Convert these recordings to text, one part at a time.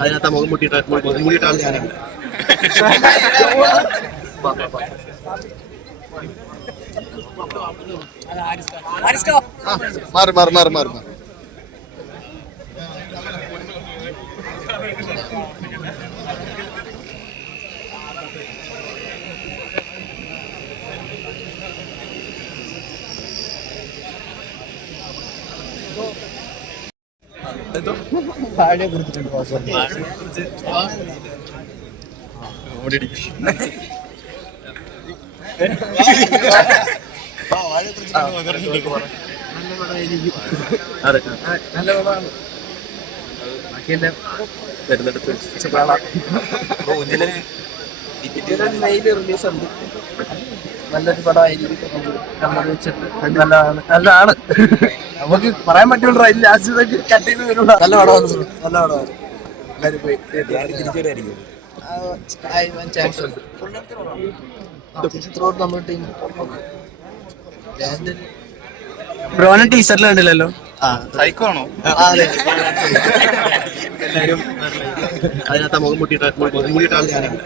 അതിനകത്ത് മുഖം മുട്ടിയിട്ടാണ് ഞാനാണ്. മാറി മാറി മാറി മാറി മാറി താഴെ കൊടുത്തിട്ടുണ്ട്. നല്ല പടമാണ്. ബാക്കിയെല്ലാം വരുന്നിടത്ത് മെയില് റിലീസുണ്ട്. നല്ലൊരു പടമായിരിക്കും. നല്ലതാണ്. നമുക്ക് പറയാൻ പറ്റുള്ളൂ. അതിൽ ലാസ്റ്റ് കട്ട് ചെയ്ത് വരുള്ളൂ. നല്ല പടമാണ്. നല്ല പടമാണ്. എല്ലാവരും പോയി തിരിച്ചുവരായിരിക്കും. ചാൻസ് ഉണ്ട്. നമ്മുടെ ടീം ബ്രോനെ ടീച്ചറിൽ കണ്ടില്ലല്ലോ. സൈക്കോ ആണോ? അതെ. എല്ലാവരും അതിനകത്ത് മുഖം മുട്ടിയിട്ടാണ് ഞാനാണ്.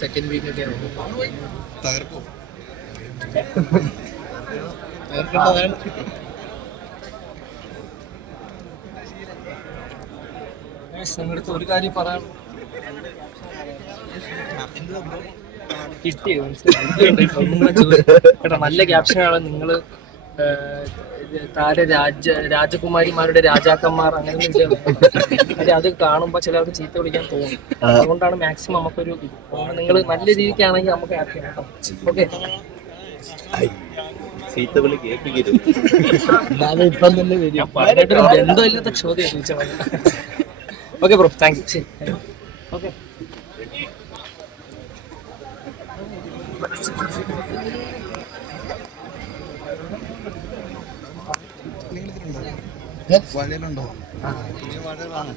സെക്കൻഡ് വീക്കൊക്കെ തകർക്കും. തകർക്കേണ്ടതാണ്. നിങ്ങളടുത്ത് ഒരു കാര്യം പറയാം. കിട്ടിയോ? നല്ല ക്യാപ്ഷനാണ്. നിങ്ങള് രാജകുമാരിമാരുടെ രാജാക്കന്മാർ അങ്ങനെ അത് കാണുമ്പോ ചിലർക്ക് ചീത്ത വിളിക്കാൻ തോന്നും. അതുകൊണ്ടാണ് മാക്സിമം നമുക്കൊരു നിങ്ങൾ നല്ല രീതിക്കാണെങ്കിൽ നമുക്ക് ഹാപ്പിയാണ് കേട്ടോ. ഓക്കെ, ഇപ്പം തന്നെ വരും. പറഞ്ഞിട്ടൊരു ബന്ധമില്ലാത്ത ചോദ്യം ചോദിച്ചാൽ മതി. Okay bro, thank you. ശരി, ഓക്കെ. വഴിയിലുണ്ടോ? പുതിയ വഴികളാണോ?